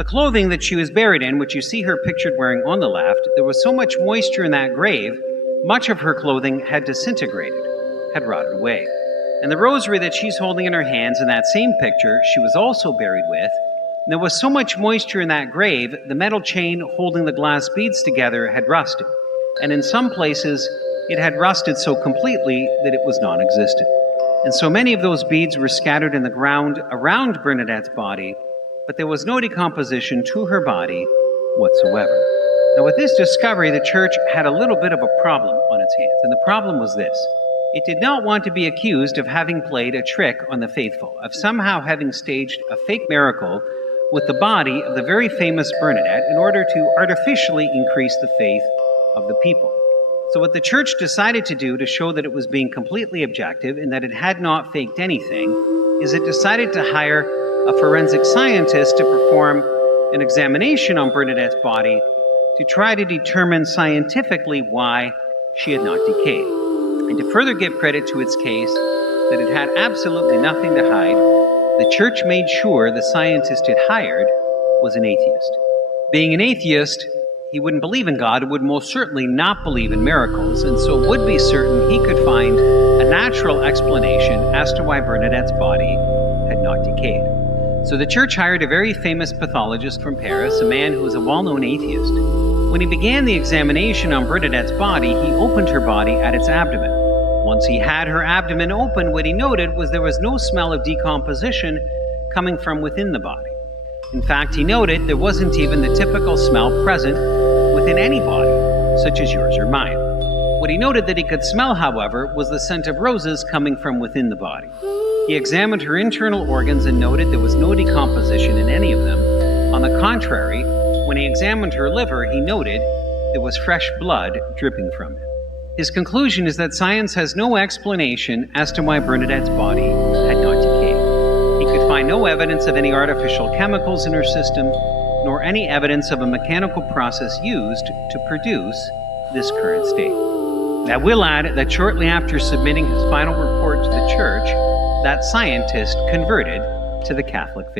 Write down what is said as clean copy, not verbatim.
the clothing that she was buried in, which you see her pictured wearing on the left, there was so much moisture in that grave, much of her clothing had disintegrated, had rotted away. And the rosary that she's holding in her hands in that same picture, she was also buried with. And there was so much moisture in that grave, the metal chain holding the glass beads together had rusted. And in some places, it had rusted so completely that it was non-existent. And so many of those beads were scattered in the ground around Bernadette's body, but there was no decomposition to her body whatsoever. Now, with this discovery, the church had a little bit of a problem on its hands, and the problem was this. It did not want to be accused of having played a trick on the faithful, of somehow having staged a fake miracle with the body of the very famous Bernadette in order to artificially increase the faith of the people. So what the church decided to do to show that it was being completely objective and that it had not faked anything is it decided to hire a forensic scientist to perform an examination on Bernadette's body to try to determine scientifically why she had not decayed. And to further give credit to its case that it had absolutely nothing to hide, the church made sure the scientist it hired was an atheist. Being an atheist, he wouldn't believe in God, would most certainly not believe in miracles, and so would be certain he could find a natural explanation as to why Bernadette's body had not decayed. So the church hired a very famous pathologist from Paris, a man who was a well-known atheist. When he began the examination on Bernadette's body, he opened her body at its abdomen. Once he had her abdomen open, what he noted was there was no smell of decomposition coming from within the body. In fact, he noted there wasn't even the typical smell present within any body, such as yours or mine. What he noted that he could smell, however, was the scent of roses coming from within the body. He examined her internal organs and noted there was no decomposition in any of them. On the contrary, when he examined her liver, he noted there was fresh blood dripping from it. His conclusion is that science has no explanation as to why Bernadette's body had not decayed. He could find no evidence of any artificial chemicals in her system, nor any evidence of a mechanical process used to produce this current state. I will add that shortly after submitting his final report to the church, that scientist converted to the Catholic faith.